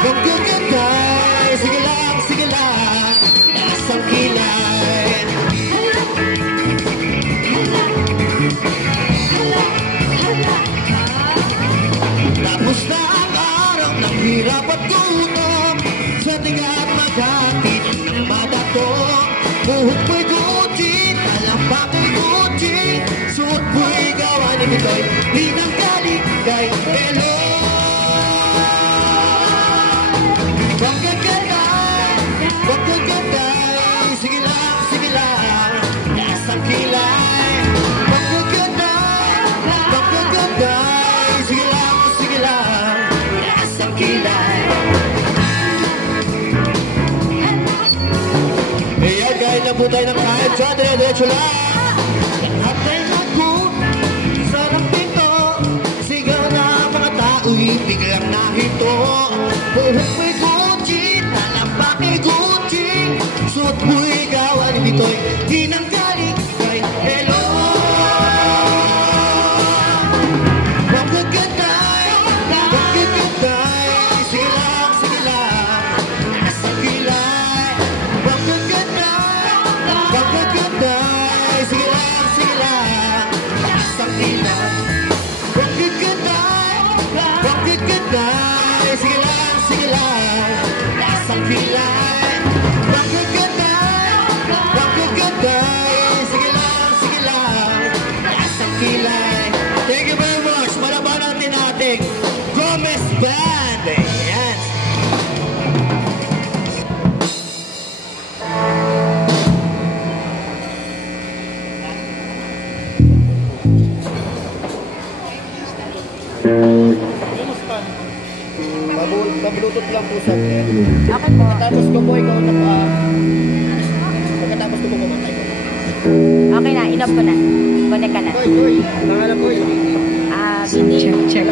Gagagagay, sige lang, nasang kilay. Tapos na ang araw ng hirap at gutom, sa tingat maghatid ng madatong. Buhok mo'y Gucci, talapak ay Gucci, suot mo'y gawa ni Bitoy, di nang galigay. Hello, gagagagay, sige lang, nasang kilay. Gagagagay, sige lang, nasang kilay. Kahit na po tayo ng kahit sa dire-diretso lang. Lahat ay nagun sa ng pinto, sigaw na mga tao'y biglang nahito. Buhok mo'y Gucci, talapak ay Gucci, suot mo'y gawa ni Bitoy, di nang galigay. Hello, gagagagay, sige lang, nasang kilay. Gagagagay, sige lang, nasang kilay. Gagagagay, sige lang, nasang kilay. Gagagagay, sige lang, nasang kilay. Thank you very much. Malaban natin ating Gomez Band. Ayan. Pablutot lang po sa akin. Okay po. Pagkatapos ko po, ikaw na po. Pagkatapos ko po, kumatay ko. Okay na, inoff ko na. Connect ka na. Koy, pangalan ko. Check.